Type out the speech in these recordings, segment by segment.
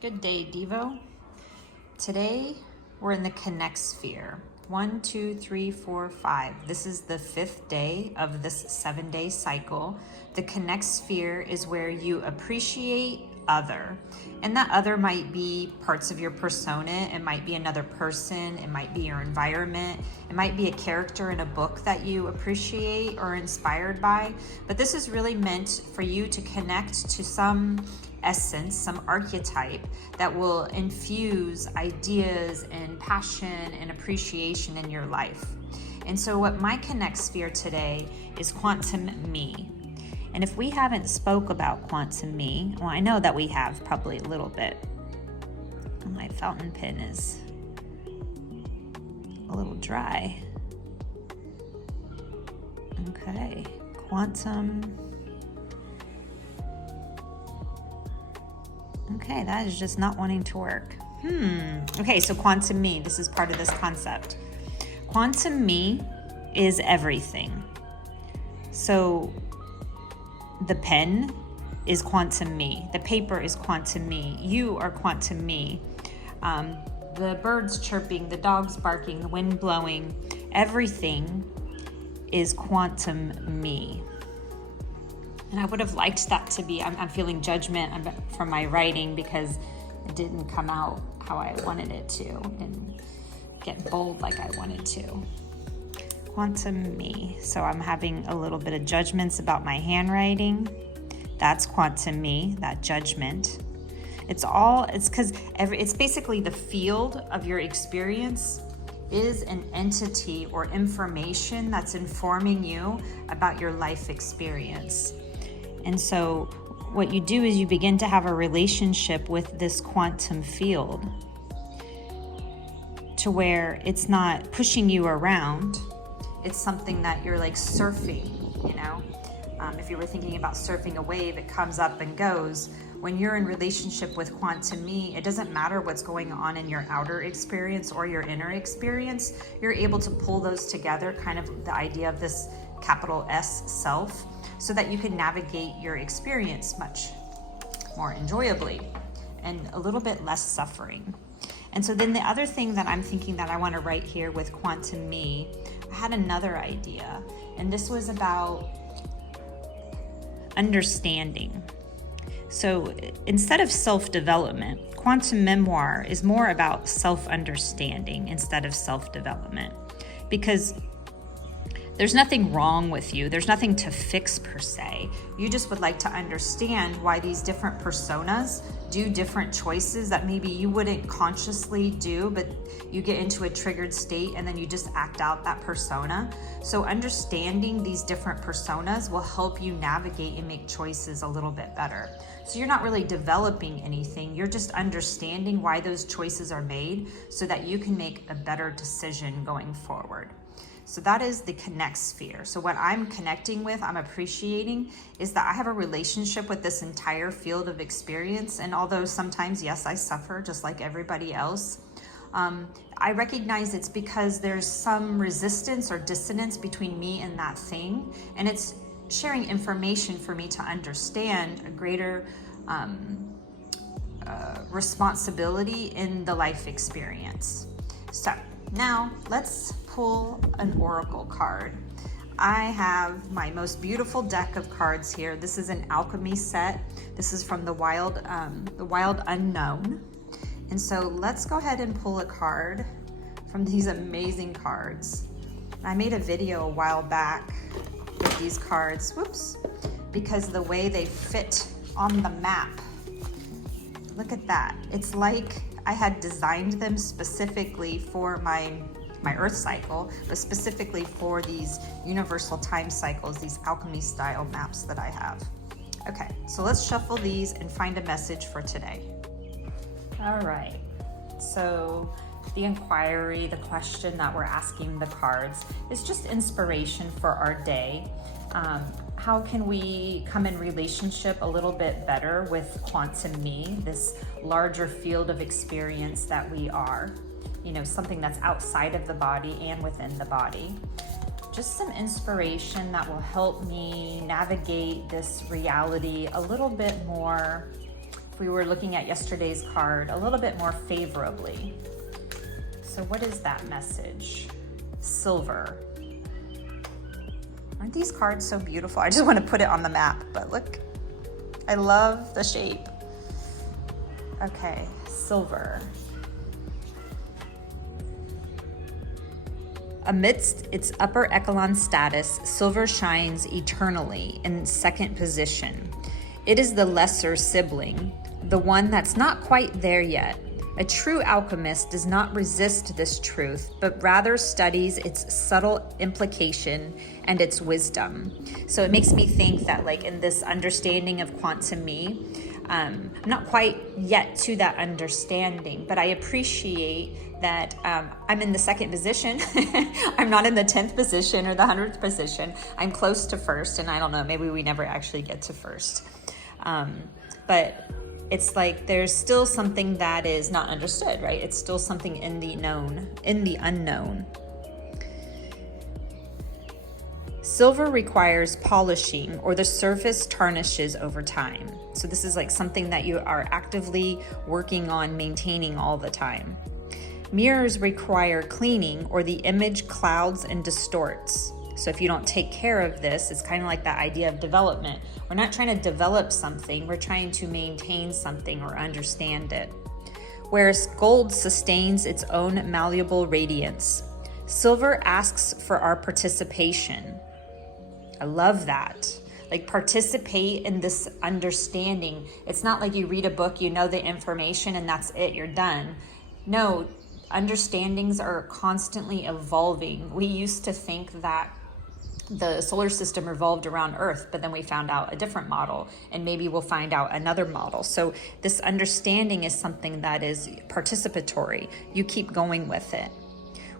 Good day, Devo. Today, we're in the Connect sphere. 1, 2, 3, 4, 5. This is the 5th day of this 7-day cycle. The Connect sphere is where you appreciate other. And that other might be parts of your persona. It might be another person. It might be your environment. It might be a character in a book that you appreciate or are inspired by. But this is really meant for you to connect to some essence, some archetype that will infuse ideas and passion and appreciation in your life. And so what my Connect sphere today is quantum me. And if we haven't spoke about quantum me, well, I know that we have probably a little bit. My fountain pen is a little dry. Okay, quantum. Okay, that is just not wanting to work. Okay, so quantum me, this is part of this concept. Quantum me is everything. So the pen is quantum me. The paper is quantum me. You are quantum me. The birds chirping, the dogs barking, the wind blowing, everything is quantum me. And I would have liked that to be, I'm feeling judgment from my writing because it didn't come out how I wanted it to and get bold like I wanted to. Quantum me. So I'm having a little bit of judgments about my handwriting. That's quantum me, that judgment. It's because it's basically the field of your experience is an entity or information that's informing you about your life experience. And so what you do is you begin to have a relationship with this quantum field to where it's not pushing you around. It's something that you're like surfing, you know? If you were thinking about surfing a wave, it comes up and goes. When you're in relationship with quantum me, it doesn't matter what's going on in your outer experience or your inner experience. You're able to pull those together, kind of the idea of this capital S self, so that you can navigate your experience much more enjoyably and a little bit less suffering. And so then the other thing that I'm thinking that I want to write here with quantum me, I had another idea, and this was about understanding. So instead of self-development, quantum memoir is more about self-understanding instead of self-development, because there's nothing wrong with you. There's nothing to fix per se. You just would like to understand why these different personas do different choices that maybe you wouldn't consciously do, but you get into a triggered state and then you just act out that persona. So understanding these different personas will help you navigate and make choices a little bit better. So you're not really developing anything. You're just understanding why those choices are made so that you can make a better decision going forward. So that is the Connect sphere. So what I'm connecting with, I'm appreciating, is that I have a relationship with this entire field of experience. And although sometimes, yes, I suffer just like everybody else, I recognize it's because there's some resistance or dissonance between me and that thing. And it's sharing information for me to understand a greater responsibility in the life experience. So now let's pull an oracle card. I have my most beautiful deck of cards here. This is an alchemy set. This is from the Wild Unknown. And so let's go ahead and pull a card from these amazing cards. I made a video a while back with these cards, because the way they fit on the map. Look at that. It's like I had designed them specifically for my Earth cycle, but specifically for these universal time cycles, these alchemy style maps that I have. Okay, so let's shuffle these and find a message for today. All right, so the inquiry, the question that we're asking the cards is just inspiration for our day. How can we come in relationship a little bit better with quantum me, this larger field of experience that we are, you know, something that's outside of the body and within the body. Just some inspiration that will help me navigate this reality a little bit more if we were looking at yesterday's card a little bit more favorably. So what is that message? Silver. Aren't these cards so beautiful? I just want to put it on the map, but look, I love the shape. Okay, silver. Amidst its upper echelon status, silver shines eternally in second position. It is the lesser sibling, the one that's not quite there yet. A true alchemist does not resist this truth, but rather studies its subtle implication and its wisdom. So it makes me think that, like, in this understanding of quantum me, I'm not quite yet to that understanding, but I appreciate that I'm in the second position. I'm not in the 10th position or the 100th position. I'm close to first, and I don't know, maybe we never actually get to first. But it's like there's still something that is not understood, right? It's still something in the known, in the unknown. Silver requires polishing, or the surface tarnishes over time. So this is like something that you are actively working on maintaining all the time. Mirrors require cleaning, or the image clouds and distorts. So if you don't take care of this, it's kind of like that idea of development. We're not trying to develop something, we're trying to maintain something or understand it. Whereas gold sustains its own malleable radiance, silver asks for our participation. I love that. Like, participate in this understanding. It's not like you read a book, you know the information, and that's it, you're done. No, understandings are constantly evolving. We used to think that the solar system revolved around Earth, but then we found out a different model, and maybe we'll find out another model. So this understanding is something that is participatory. You keep going with it.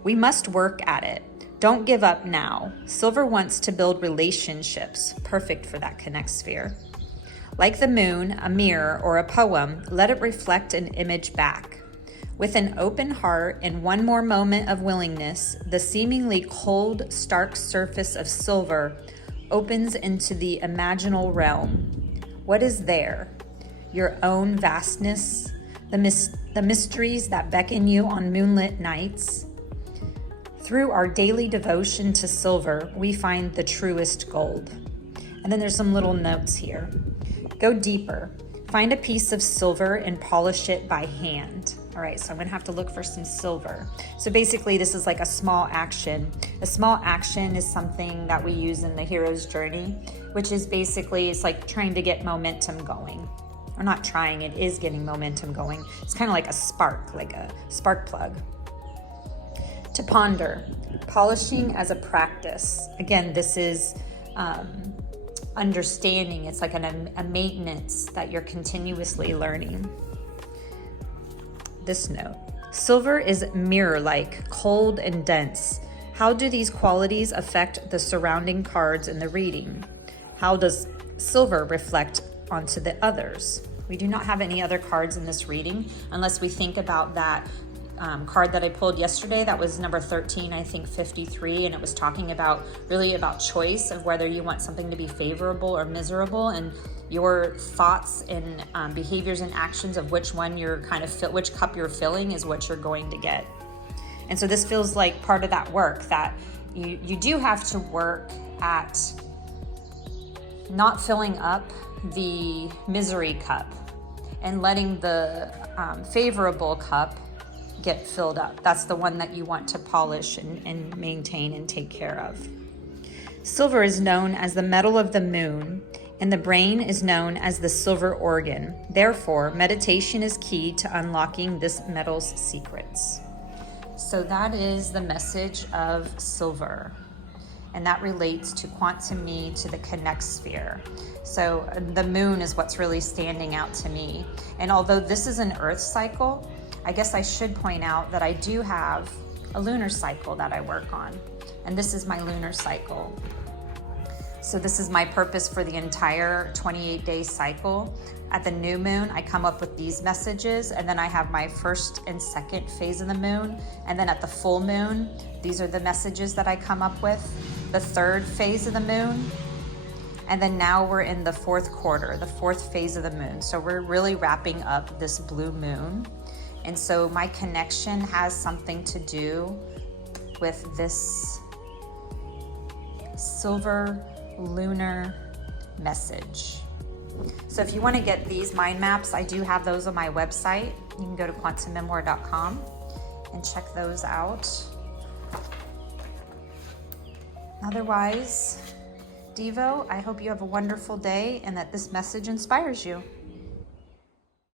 We must work at it. Don't give up now. Silver wants to build relationships, perfect for that connect sphere. Like the moon, a mirror, or a poem, let it reflect an image back. With an open heart and one more moment of willingness, the seemingly cold, stark surface of silver opens into the imaginal realm. What is there? Your own vastness, the mysteries that beckon you on moonlit nights. Through our daily devotion to silver, we find the truest gold. And then there's some little notes here. Go deeper. Find a piece of silver and polish it by hand. All right, so I'm gonna have to look for some silver. So basically this is like a small action. A small action is something that we use in the hero's journey, which is basically, it's like trying to get momentum going. Or not trying, it is getting momentum going. It's kind of like a spark plug. To ponder, polishing as a practice. Again, this is understanding. It's like a maintenance that you're continuously learning. This note, silver is mirror-like, cold and dense. How do these qualities affect the surrounding cards in the reading? How does silver reflect onto the others? We do not have any other cards in this reading unless we think about that card that I pulled yesterday. That was number 13, I think 53, and it was talking about really about choice of whether you want something to be favorable or miserable, and your thoughts and behaviors and actions of which one you're kind of which cup you're filling is what you're going to get. And so this feels like part of that work, that you do have to work at not filling up the misery cup and letting the favorable cup get filled up. That's the one that you want to polish and maintain and take care of. Silver is known as the metal of the moon, and the brain is known as the silver organ. Therefore, meditation is key to unlocking this metal's secrets. So that is the message of silver. And that relates to quantum me, to the connect sphere. So the moon is what's really standing out to me. And although this is an earth cycle, I guess I should point out that I do have a lunar cycle that I work on. And this is my lunar cycle. So this is my purpose for the entire 28-day cycle. At the new moon, I come up with these messages, and then I have my first and second phase of the moon. And then at the full moon, these are the messages that I come up with. The third phase of the moon. And then now we're in the fourth quarter, the fourth phase of the moon. So we're really wrapping up this blue moon. And so my connection has something to do with this silver lunar message. So if you want to get these mind maps, I do have those on my website. You can go to quantummemoir.com and check those out. Otherwise, Devo, I hope you have a wonderful day and that this message inspires you.